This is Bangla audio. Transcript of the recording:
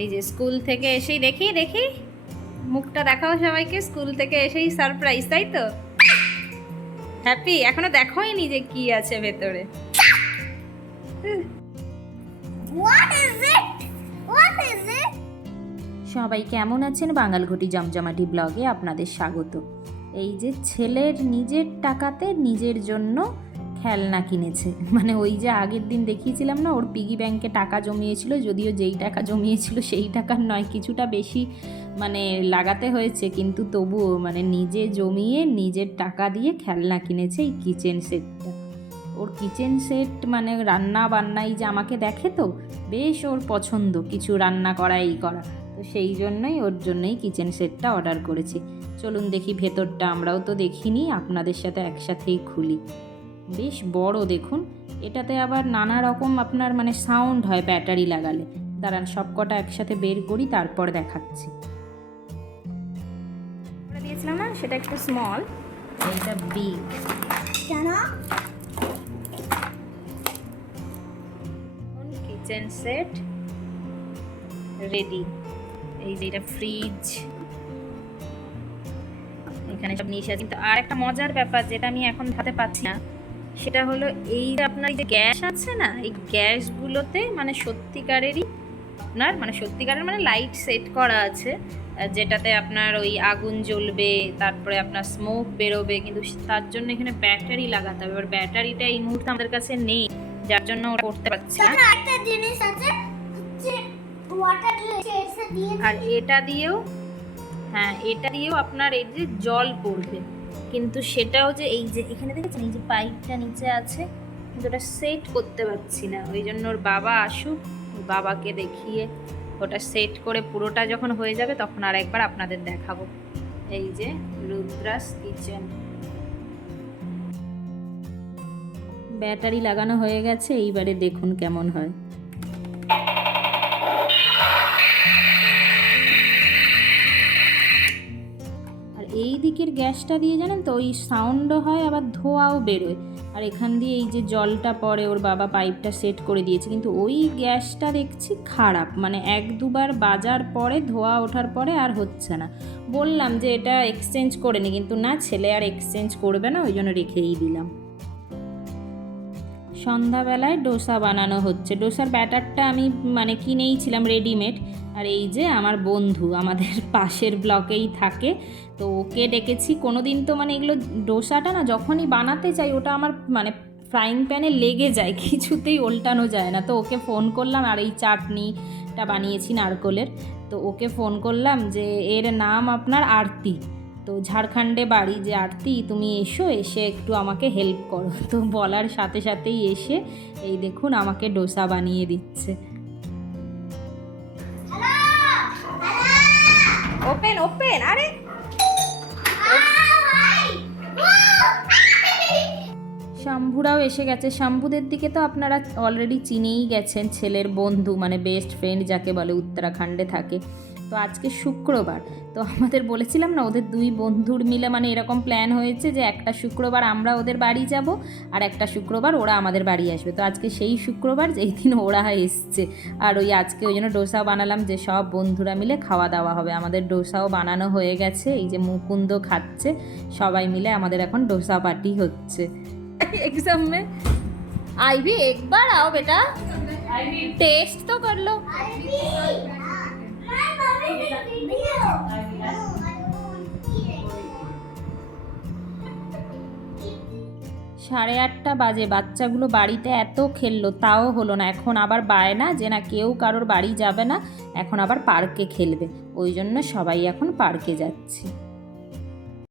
এই যে স্কুল থেকে এসেই দেখি দেখি। মুখটা দেখাও সবাইকে স্কুল থেকে এসেই সারপ্রাইজ তাই তো? হ্যাপি? এখনও দেখোইনি যে কি আছে ভেতরে? সবাই কেমন আছেন? বাঙালঘটি জমজমাটি ব্লগে আপনাদের স্বাগত। এই যে ছেলের নিজের টাকাতে নিজের জন্য খেলনা কিনেছে। মানে ওই যে আগের দিন দেখিয়েছিলাম না, ওর পিগি ব্যাংকে টাকা জমিয়েছিল, যদিও যেই টাকা জমিয়েছিল সেই টাকার নয়, কিছুটা বেশি মানে লাগাতে হয়েছে। কিন্তু তবুও মানে নিজে জমিয়ে নিজের টাকা দিয়ে খেলনা কিনেছে এই কিচেন সেটটা ওর কিচেন সেট মানে রান্না বান্নাই যে আমাকে দেখে তো, বেশ ওর পছন্দ, কিছু রান্না করা, এই করা। তো সেই জন্যই ওর জন্যই কিচেন সেটটা অর্ডার করেছি। চলুন দেখি ভেতরটা, আমরাও তো দেখিনি, আপনাদের সাথে একসাথেই খুলি। বেশ বড় দেখুন। এটাতে আবার নানা রকম আপনার মানে সাউন্ড হয় ব্যাটারি লাগালে। দাঁড়ান সবকটা একসাথে বের করি তারপর দেখাচ্ছি। দিয়েছিলাম না সেটা একটু স্মল এইটা বিগ কেন? কিচেন সেট রেডি এই যে এটা ফ্রিজ এখানে সব নিয়ে। কিন্তু আর একটা মজার ব্যাপার যেটা আমি এখন হাতে পাচ্ছি না সেটা হলো এই যে আপনার যে গ্যাস আছে না এই গ্যাসগুলোতে মানে সত্যিকারেরই আপনার মানে সত্যিকারের মানে লাইট সেট করা আছে যেটাতে আপনার ওই আগুন জ্বলবে তারপরে আপনার স্মোক বেরোবে কিন্তু তার জন্য এখানে ব্যাটারি লাগাতে হবে। এবার ব্যাটারিটা এই মুহূর্তে আমাদের কাছে নেই যার জন্য ওরা করতে পারছি না। আর এটা দিয়েও হ্যাঁ এটা দিয়েও আপনার এই যে জল পড়বে। কিন্তু সেটাও যে এই যে এখানে দেখেছেন, এই যে পাইপটা নিচে আছে, কিন্তু ওটা সেট করতে পারছি না। ওই জন্য ওর বাবা আসুক বাবাকে দেখিয়ে ওটা সেট করে পুরোটা যখন হয়ে যাবে তখন আর একবার আপনাদের দেখাবো। এই যে রুদ্রাস কিচেন। ব্যাটারি লাগানো হয়ে গেছে, এইবারে দেখুন কেমন হয়। দিকের গ্যাসটা দিয়ে জানেন তো, ওই সাউন্ডও হয়, আবার ধোঁয়াও বেরোয়। আর এখান দিয়ে এই যে জলটা পড়ে, ওর বাবা পাইপটা সেট করে দিয়েছে। কিন্তু ওই গ্যাসটা দেখছি খারাপ। মানে এক দুবার বাজার পরে, ধোয়া ওঠার পরে আর হচ্ছে না। বললাম যে এটা এক্সচেঞ্জ করে নি, কিন্তু না ছেলে আর এক্সচেঞ্জ করবে না, ওই জন্য রেখেই দিলাম। সন্ধ্যাবেলায় ডোসা বানানো হচ্ছে। ডোসার ব্যাটারটা আমি মানে কিনেইছিলাম রেডিমেড। আর এই যে আমার বন্ধু আমাদের পাশের ব্লকেই থাকে, তো ওকে ডেকেছি। কোনো দিন তো মানে এগুলো ডোসাটা না যখনই বানাতে চাই, ওটা আমার মানে ফ্রাইং প্যানে লেগে যায়, কিছুতেই ওল্টানো যায় না। তো ওকে ফোন করলাম, আর এই চাটনিটা বানিয়েছি নারকোলের। তো ওকে ফোন করলাম যে, এর নাম আপনার আরতি। তো ঝাড়খণ্ডে বাড়ি যে আরতি তুমি এসো এসে একটু আমাকে হেল্প করো। তো বলার সাথে সাথেই এসে এই দেখুন আমাকে ডোসা বানিয়ে দিচ্ছে। ওপেন ওপেন আরে! শম্ভুরাও এসে গেছে। শম্ভুদের দিকে তো আপনারা অলরেডি চিনেই গেছেন ছেলের বন্ধু মানে বেস্ট ফ্রেন্ড যাকে বলে উত্তরাখণ্ডে থাকে। তো আজকে শুক্রবার। তো আমাদের বলেছিলাম না, ওদের দুই বন্ধুর মিলে মানে এরকম প্ল্যান হয়েছে যে একটা শুক্রবার আমরা ওদের বাড়ি যাব আর একটা শুক্রবার ওরা আমাদের বাড়ি আসবে। তো আজকে সেই শুক্রবার যেই দিন ওরা এসছে। আর ওই আজকে ওই জন্য ডোসা বানালাম যে সব বন্ধুরা মিলে খাওয়া দাওয়া হবে। আমাদের ডোসাও বানানো হয়ে গেছে, এই যে মুকুন্দ খাচ্ছে, সবাই মিলে আমাদের এখন ডোসা পার্টি হচ্ছে। एग्जाम में आई भी एक बार आओ बेटा टेस्ट तो कर लो সাড়ে আটটা বাজে বাচ্চাগুলো বাড়িতে এত খেললো তাও হলো না এখন আবার বায়না যে না কেউ কারোর বাড়ি যাবে না এখন আবার পার্কে খেলবে ওই জন্য সবাই এখন পার্কে যাচ্ছি